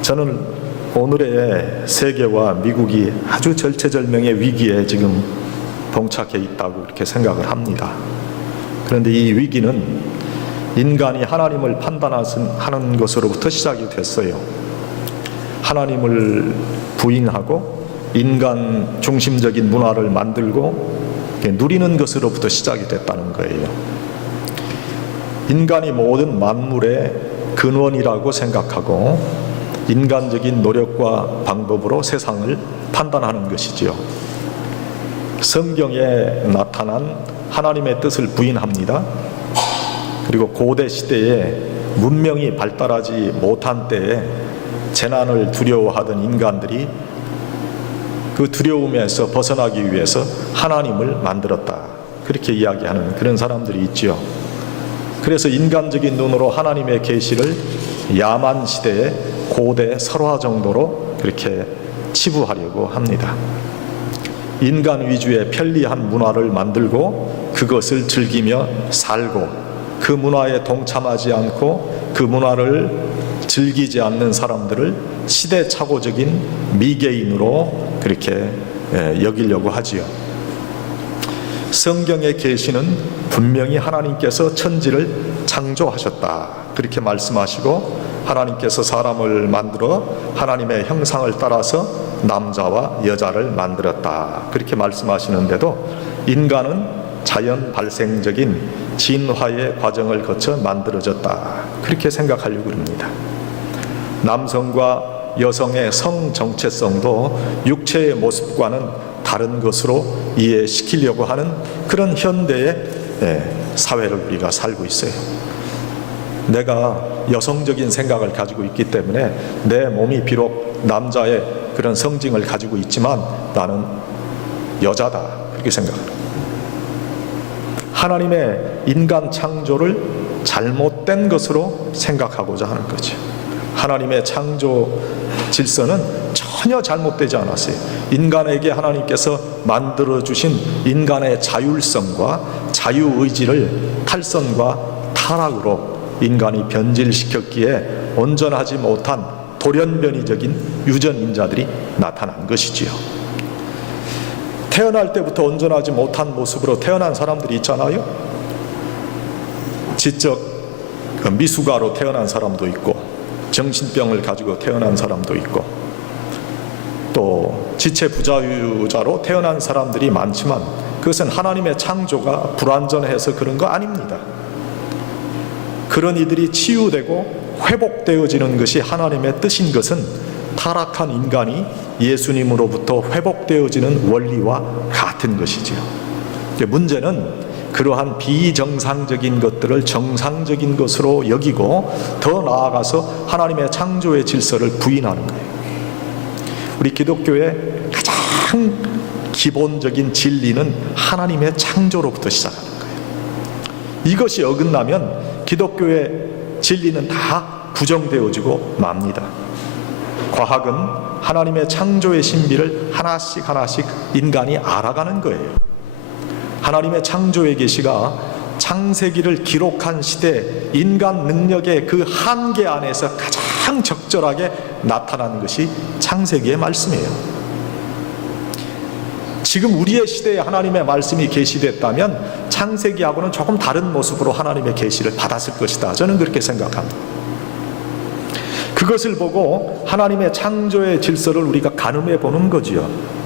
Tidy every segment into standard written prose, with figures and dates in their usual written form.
저는 오늘의 세계와 미국이 아주 절체절명의 위기에 지금 봉착해 있다고 이렇게 생각을 합니다. 그런데 이 위기는 인간이 하나님을 판단하는 것으로부터 시작이 됐어요. 하나님을 부인하고 인간 중심적인 문화를 만들고 누리는 것으로부터 시작이 됐다는 거예요. 인간이 모든 만물의 근원이라고 생각하고 인간적인 노력과 방법으로 세상을 판단하는 것이지요. 성경에 나타난 하나님의 뜻을 부인합니다. 그리고 고대 시대에 문명이 발달하지 못한 때에 재난을 두려워하던 인간들이 그 두려움에서 벗어나기 위해서 하나님을 만들었다, 그렇게 이야기하는 그런 사람들이 있지요. 그래서 인간적인 눈으로 하나님의 계시를 야만 시대에 고대 설화 정도로 그렇게 치부하려고 합니다. 인간 위주의 편리한 문화를 만들고 그것을 즐기며 살고 그 문화에 동참하지 않고 그 문화를 즐기지 않는 사람들을 시대착오적인 미개인으로 그렇게 여기려고 하지요. 성경의 계시는 분명히 하나님께서 천지를 창조하셨다, 그렇게 말씀하시고 하나님께서 사람을 만들어 하나님의 형상을 따라서 남자와 여자를 만들었다, 그렇게 말씀하시는데도 인간은 자연 발생적인 진화의 과정을 거쳐 만들어졌다, 그렇게 생각하려고 합니다. 남성과 여성의 성 정체성도 육체의 모습과는 다른 것으로 이해시키려고 하는 그런 현대의 사회를 우리가 살고 있어요. 내가 여성적인 생각을 가지고 있기 때문에 내 몸이 비록 남자의 그런 성징을 가지고 있지만 나는 여자다, 그렇게 생각합니다. 하나님의 인간 창조를 잘못된 것으로 생각하고자 하는 거죠. 하나님의 창조 질서는 전혀 잘못되지 않았어요. 인간에게 하나님께서 만들어주신 인간의 자율성과 자유의지를 탈선과 타락으로 인간이 변질시켰기에 온전하지 못한 돌연변이적인 유전인자들이 나타난 것이지요. 태어날 때부터 온전하지 못한 모습으로 태어난 사람들이 있잖아요. 지적 미숙아로 태어난 사람도 있고 정신병을 가지고 태어난 사람도 있고 또 지체 부자유자로 태어난 사람들이 많지만 그것은 하나님의 창조가 불완전해서 그런 거 아닙니다. 그런 이들이 치유되고 회복되어지는 것이 하나님의 뜻인 것은 타락한 인간이 예수님으로부터 회복되어지는 원리와 같은 것이지요. 문제는 그러한 비정상적인 것들을 정상적인 것으로 여기고 더 나아가서 하나님의 창조의 질서를 부인하는 거예요. 우리 기독교의 가장 기본적인 진리는 하나님의 창조로부터 시작하는 거예요. 이것이 어긋나면 기독교의 진리는 다 부정되어지고 맙니다. 과학은 하나님의 창조의 신비를 하나씩 인간이 알아가는 거예요. 하나님의 창조의 계시가 창세기를 기록한 시대 인간 능력의 그 한계 안에서 가장 적절하게 나타난 것이 창세기의 말씀이에요. 지금 우리의 시대에 하나님의 말씀이 계시됐다면 창세기하고는 조금 다른 모습으로 하나님의 계시를 받았을 것이다, 저는 그렇게 생각합니다. 그것을 보고 하나님의 창조의 질서를 우리가 가늠해 보는 거지요.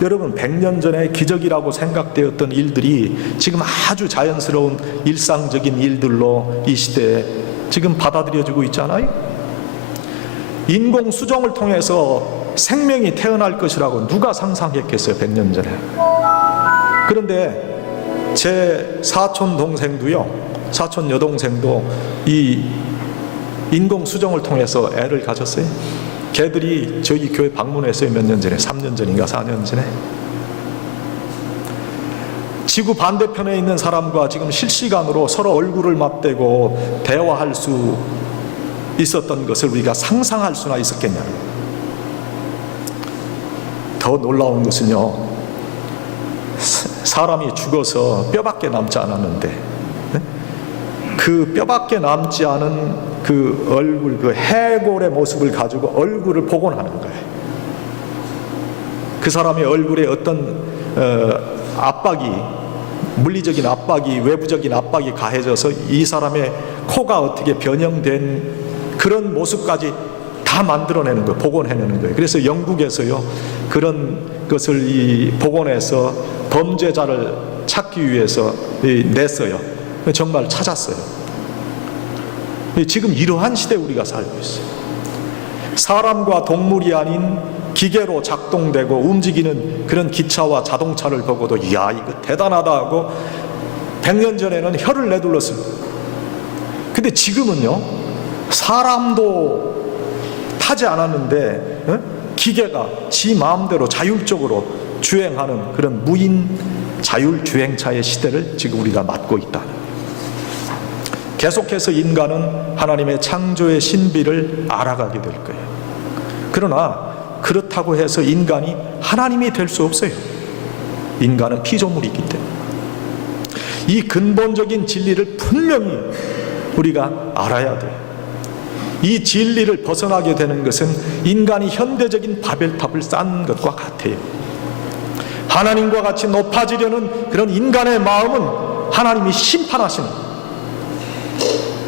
여러분, 100년 전에 기적이라고 생각되었던 일들이 지금 아주 자연스러운 일상적인 일들로 이 시대에 지금 받아들여지고 있잖아요. 인공수정을 통해서 생명이 태어날 것이라고 누가 상상했겠어요, 100년 전에. 그런데 제 사촌 동생도요, 사촌 여동생도 이 인공수정을 통해서 애를 가졌어요. 걔들이 저희 교회 방문했어요. 몇 년 전에, 3년 전인가 4년 전에. 지구 반대편에 있는 사람과 지금 실시간으로 서로 얼굴을 맞대고 대화할 수 있었던 것을 우리가 상상할 수나 있었겠냐고요. 더 놀라운 것은요, 사람이 죽어서 뼈밖에 남지 않았는데 그 뼈밖에 남지 않은 그 얼굴, 그 해골의 모습을 가지고 얼굴을 복원하는 거예요. 그 사람의 얼굴에 어떤 압박이, 물리적인 압박이, 외부적인 압박이 가해져서 이 사람의 코가 어떻게 변형된 그런 모습까지 다 만들어내는 거예요. 복원해내는 거예요. 그래서 영국에서요, 그런 것을 복원해서 범죄자를 찾기 위해서 냈어요. 정말 찾았어요. 지금 이러한 시대에 우리가 살고 있어요. 사람과 동물이 아닌 기계로 작동되고 움직이는 그런 기차와 자동차를 보고도 이야, 이거 대단하다 하고 100년 전에는 혀를 내둘렀어요. 근데 지금은요, 사람도 타지 않았는데 기계가 지 마음대로 자율적으로 주행하는 그런 무인 자율주행차의 시대를 지금 우리가 맞고 있다. 계속해서 인간은 하나님의 창조의 신비를 알아가게 될 거예요. 그러나 그렇다고 해서 인간이 하나님이 될 수 없어요. 인간은 피조물이기 때문에. 이 근본적인 진리를 분명히 우리가 알아야 돼요. 이 진리를 벗어나게 되는 것은 인간이 현대적인 바벨탑을 쌓는 것과 같아요. 하나님과 같이 높아지려는 그런 인간의 마음은 하나님이 심판하시는,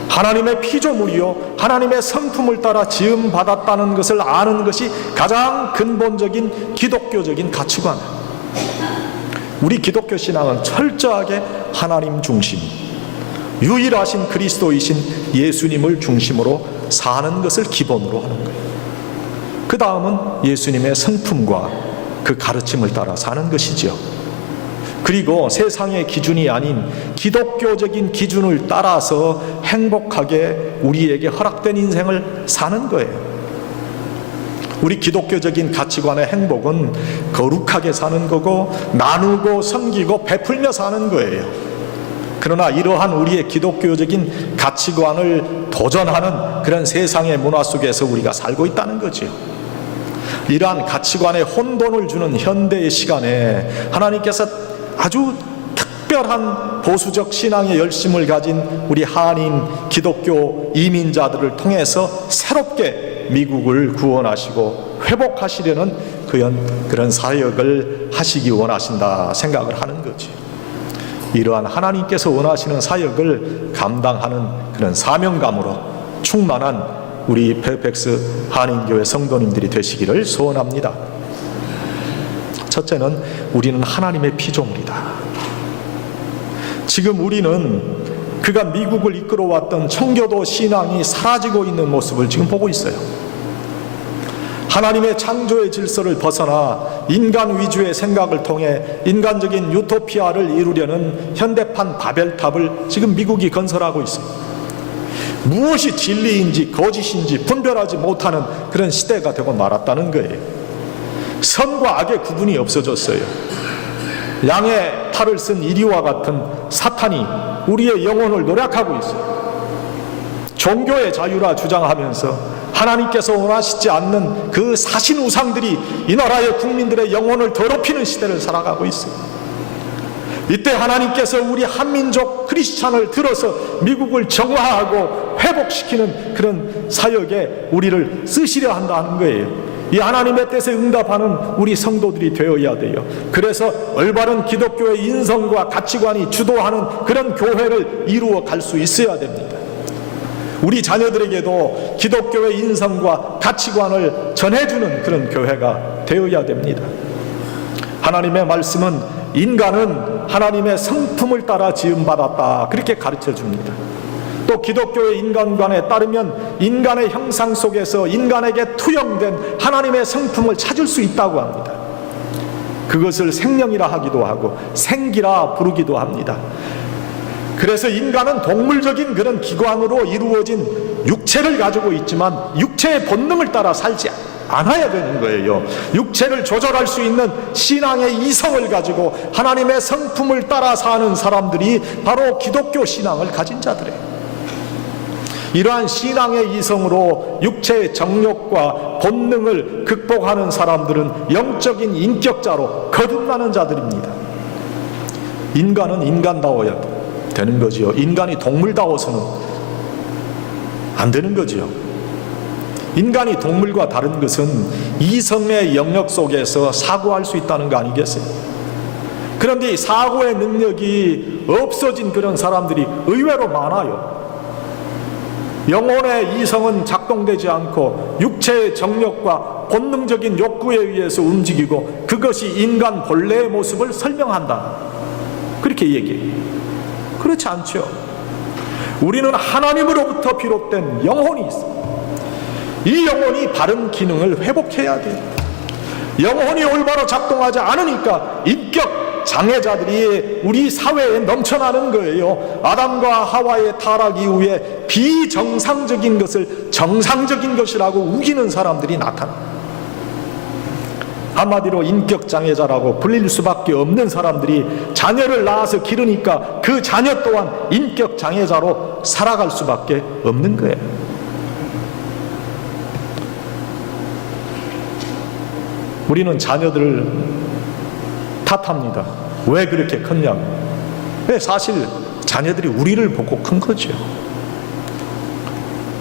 하나님의 피조물이요 하나님의 성품을 따라 지음받았다는 것을 아는 것이 가장 근본적인 기독교적인 가치관이에요. 우리 기독교 신앙은 철저하게 하나님 중심, 유일하신 그리스도이신 예수님을 중심으로 사는 것을 기본으로 하는 거예요. 그 다음은 예수님의 성품과 그 가르침을 따라 사는 것이죠. 그리고 세상의 기준이 아닌 기독교적인 기준을 따라서 행복하게 우리에게 허락된 인생을 사는 거예요. 우리 기독교적인 가치관의 행복은 거룩하게 사는 거고 나누고 섬기고 베풀며 사는 거예요. 그러나 이러한 우리의 기독교적인 가치관을 도전하는 그런 세상의 문화 속에서 우리가 살고 있다는 거죠. 이러한 가치관에 혼돈을 주는 현대의 시간에 하나님께서 아주 특별한 보수적 신앙의 열심을 가진 우리 한인 기독교 이민자들을 통해서 새롭게 미국을 구원하시고 회복하시려는 그런 사역을 하시기 원하신다 생각을 하는 거지. 이러한 하나님께서 원하시는 사역을 감당하는 그런 사명감으로 충만한 우리 페어팩스 한인교회 성도님들이 되시기를 소원합니다. 첫째는 우리는 하나님의 피조물이다. 지금 우리는 그가 미국을 이끌어왔던 청교도 신앙이 사라지고 있는 모습을 지금 보고 있어요. 하나님의 창조의 질서를 벗어나 인간 위주의 생각을 통해 인간적인 유토피아를 이루려는 현대판 바벨탑을 지금 미국이 건설하고 있어요. 무엇이 진리인지 거짓인지 분별하지 못하는 그런 시대가 되고 말았다는 거예요. 선과 악의 구분이 없어졌어요. 양의 탈을 쓴 이리와 같은 사탄이 우리의 영혼을 노략하고 있어요. 종교의 자유라 주장하면서 하나님께서 원하시지 않는 그 사신 우상들이 이 나라의 국민들의 영혼을 더럽히는 시대를 살아가고 있어요. 이때 하나님께서 우리 한민족 크리스찬을 들어서 미국을 정화하고 회복시키는 그런 사역에 우리를 쓰시려 한다는 거예요. 이 하나님의 뜻에 응답하는 우리 성도들이 되어야 돼요. 그래서 올바른 기독교의 인성과 가치관이 주도하는 그런 교회를 이루어 갈 수 있어야 됩니다. 우리 자녀들에게도 기독교의 인성과 가치관을 전해주는 그런 교회가 되어야 됩니다. 하나님의 말씀은 인간은 하나님의 성품을 따라 지음받았다, 그렇게 가르쳐 줍니다. 또 기독교의 인간관에 따르면 인간의 형상 속에서 인간에게 투영된 하나님의 성품을 찾을 수 있다고 합니다. 그것을 생명이라 하기도 하고 생기라 부르기도 합니다. 그래서 인간은 동물적인 그런 기관으로 이루어진 육체를 가지고 있지만 육체의 본능을 따라 살지 않아야 되는 거예요. 육체를 조절할 수 있는 신앙의 이성을 가지고 하나님의 성품을 따라 사는 사람들이 바로 기독교 신앙을 가진 자들이에요. 이러한 신앙의 이성으로 육체의 정욕과 본능을 극복하는 사람들은 영적인 인격자로 거듭나는 자들입니다. 인간은 인간다워야 되는 거지요. 인간이 동물다워서는 안 되는 거지요. 인간이 동물과 다른 것은 이성의 영역 속에서 사고할 수 있다는 거 아니겠어요? 그런데 이 사고의 능력이 없어진 그런 사람들이 의외로 많아요. 영혼의 이성은 작동되지 않고 육체의 정력과 본능적인 욕구에 의해서 움직이고 그것이 인간 본래의 모습을 설명한다, 그렇게 얘기해요. 그렇지 않죠. 우리는 하나님으로부터 비롯된 영혼이 있습니다. 이 영혼이 바른 기능을 회복해야 돼요. 영혼이 올바로 작동하지 않으니까 인격 장애자들이 우리 사회에 넘쳐나는 거예요. 아담과 하와의 타락 이후에 비정상적인 것을 정상적인 것이라고 우기는 사람들이 나타납니다. 한마디로 인격 장애자라고 불릴 수밖에 없는 사람들이 자녀를 낳아서 기르니까 그 자녀 또한 인격 장애자로 살아갈 수밖에 없는 거예요. 우리는 자녀들을 탓합니다. 왜 그렇게 컸냐고. 왜? 사실 자녀들이 우리를 보고 큰 거죠.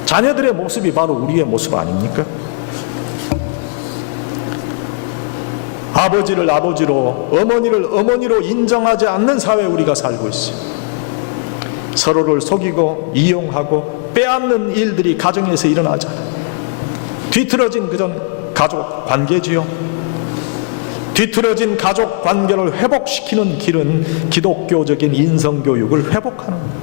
자녀들의 모습이 바로 우리의 모습 아닙니까? 아버지를 아버지로, 어머니를 어머니로 인정하지 않는 사회에 우리가 살고 있어요. 서로를 속이고 이용하고 빼앗는 일들이 가정에서 일어나잖아요. 뒤틀어진 그런 가족 관계지요. 뒤틀어진 가족 관계를 회복시키는 길은 기독교적인 인성교육을 회복하는 거예요.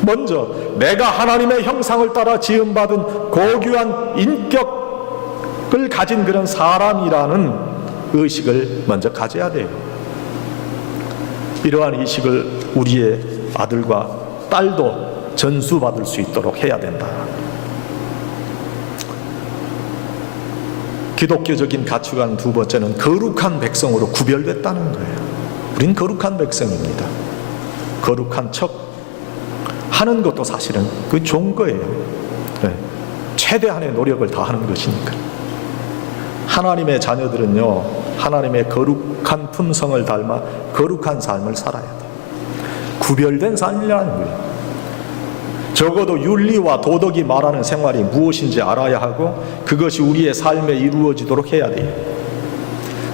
먼저 내가 하나님의 형상을 따라 지음받은 고귀한 인격을 가진 그런 사람이라는 의식을 먼저 가져야 돼요. 이러한 의식을 우리의 아들과 딸도 전수받을 수 있도록 해야 된다. 기독교적인 가치관 두 번째는 거룩한 백성으로 구별됐다는 거예요. 우린 거룩한 백성입니다. 거룩한 척 하는 것도 사실은 그 좋은 거예요. 네. 최대한의 노력을 다하는 것이니까. 하나님의 자녀들은요, 하나님의 거룩한 품성을 닮아 거룩한 삶을 살아야 돼요. 구별된 삶이라는 거예요. 적어도 윤리와 도덕이 말하는 생활이 무엇인지 알아야 하고 그것이 우리의 삶에 이루어지도록 해야 돼요.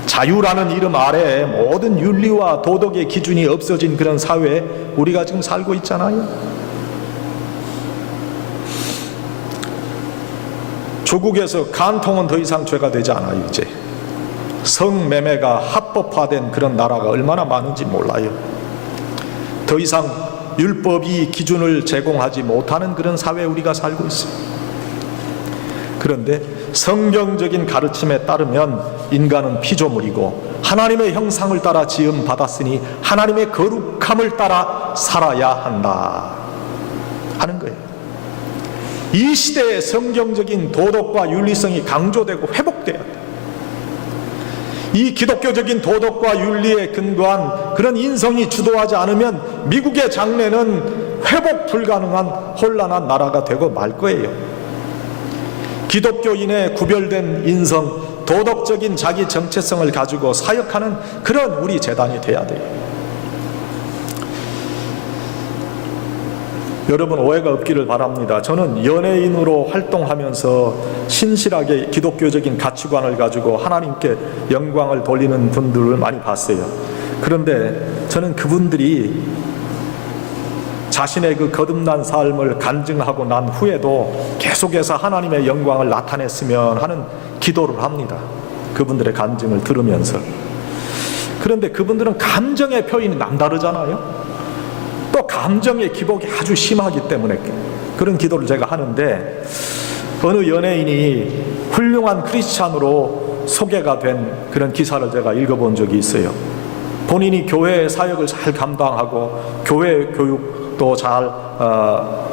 자유라는 이름 아래에 모든 윤리와 도덕의 기준이 없어진 그런 사회에 우리가 지금 살고 있잖아요. 조국에서 간통은 더 이상 죄가 되지 않아요. 이제 성매매가 합법화된 그런 나라가 얼마나 많은지 몰라요. 더 이상 율법이 기준을 제공하지 못하는 그런 사회에 우리가 살고 있어요. 그런데 성경적인 가르침에 따르면 인간은 피조물이고 하나님의 형상을 따라 지음 받았으니 하나님의 거룩함을 따라 살아야 한다 하는 거예요. 이 시대의 성경적인 도덕과 윤리성이 강조되고 회복돼야 돼요. 이 기독교적인 도덕과 윤리에 근거한 그런 인성이 주도하지 않으면 미국의 장래는 회복 불가능한 혼란한 나라가 되고 말 거예요. 기독교인의 구별된 인성, 도덕적인 자기 정체성을 가지고 사역하는 그런 우리 재단이 돼야 돼요. 여러분 오해가 없기를 바랍니다. 저는 연예인으로 활동하면서 신실하게 기독교적인 가치관을 가지고 하나님께 영광을 돌리는 분들을 많이 봤어요. 그런데 저는 그분들이 자신의 그 거듭난 삶을 간증하고 난 후에도 계속해서 하나님의 영광을 나타냈으면 하는 기도를 합니다. 그분들의 간증을 들으면서. 그런데 그분들은 감정의 표현이 남다르잖아요. 또 감정의 기복이 아주 심하기 때문에 그런 기도를 제가 하는데, 어느 연예인이 훌륭한 크리스찬으로 소개가 된 그런 기사를 제가 읽어본 적이 있어요. 본인이 교회 사역을 잘 감당하고 교회 교육도 잘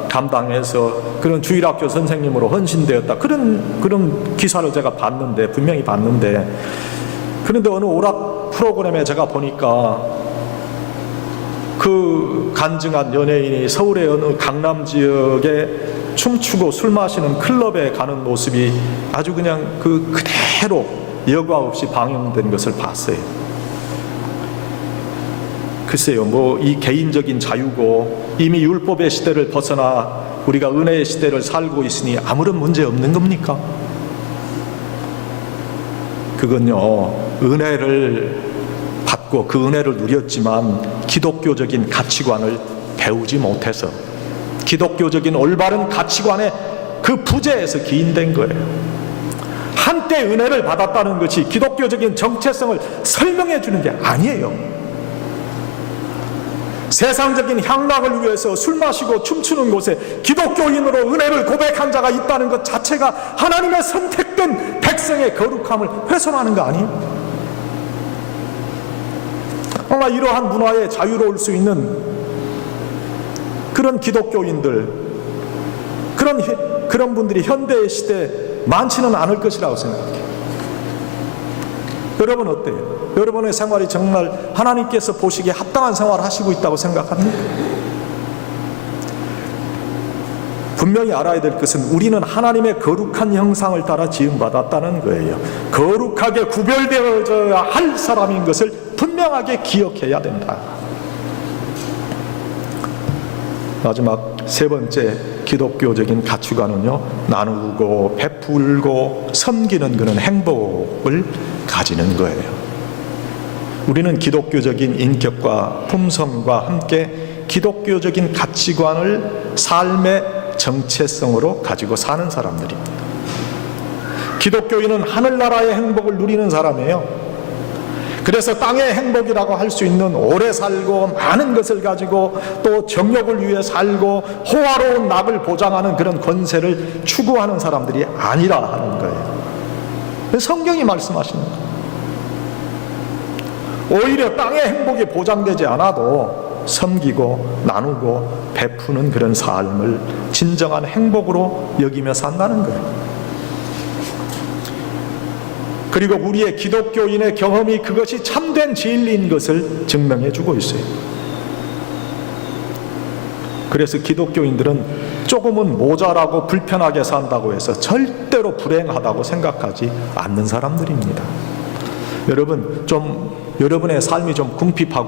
감당해서 그런 주일학교 선생님으로 헌신되었다, 그런 기사를 제가 봤는데, 분명히 봤는데, 그런데 어느 오락 프로그램에 제가 보니까 그 간증한 연예인이 서울의 어느 강남 지역에 춤추고 술 마시는 클럽에 가는 모습이 아주 그냥 그대로 여과 없이 방영된 것을 봤어요. 글쎄요, 뭐 이 개인적인 자유고 이미 율법의 시대를 벗어나 우리가 은혜의 시대를 살고 있으니 아무런 문제 없는 겁니까? 그건요, 은혜를 받고 그 은혜를 누렸지만 기독교적인 가치관을 배우지 못해서 기독교적인 올바른 가치관의 그 부재에서 기인된 거예요. 한때 은혜를 받았다는 것이 기독교적인 정체성을 설명해 주는 게 아니에요. 세상적인 향락을 위해서 술 마시고 춤추는 곳에 기독교인으로 은혜를 고백한 자가 있다는 것 자체가 하나님의 선택된 백성의 거룩함을 훼손하는 거 아니에요? 아마 이러한 문화에 자유로울 수 있는 그런 기독교인들, 그런 분들이 현대의 시대에 많지는 않을 것이라고 생각해요. 여러분 어때요? 여러분의 생활이 정말 하나님께서 보시기에 합당한 생활을 하시고 있다고 생각합니까? 분명히 알아야 될 것은 우리는 하나님의 거룩한 형상을 따라 지음받았다는 거예요. 거룩하게 구별되어져야 할 사람인 것을 분명하게 기억해야 된다. 마지막 세 번째 기독교적인 가치관은요, 나누고 베풀고 섬기는 그런 행복을 가지는 거예요. 우리는 기독교적인 인격과 품성과 함께 기독교적인 가치관을 삶의 정체성으로 가지고 사는 사람들입니다. 기독교인은 하늘나라의 행복을 누리는 사람이에요. 그래서 땅의 행복이라고 할 수 있는 오래 살고 많은 것을 가지고 또 정욕을 위해 살고 호화로운 낙을 보장하는 그런 권세를 추구하는 사람들이 아니라 하는 거예요. 성경이 말씀하시는 거예요. 오히려 땅의 행복이 보장되지 않아도 섬기고 나누고 베푸는 그런 삶을 진정한 행복으로 여기며 산다는 거예요. 그리고 우리의 기독교인의 경험이 그것이 참된 진리인 것을 증명해 주고 있어요. 그래서 기독교인들은 조금은 모자라고 불편하게 산다고 해서 절대로 불행하다고 생각하지 않는 사람들입니다. 여러분, 여러분의 삶이 좀 궁핍하고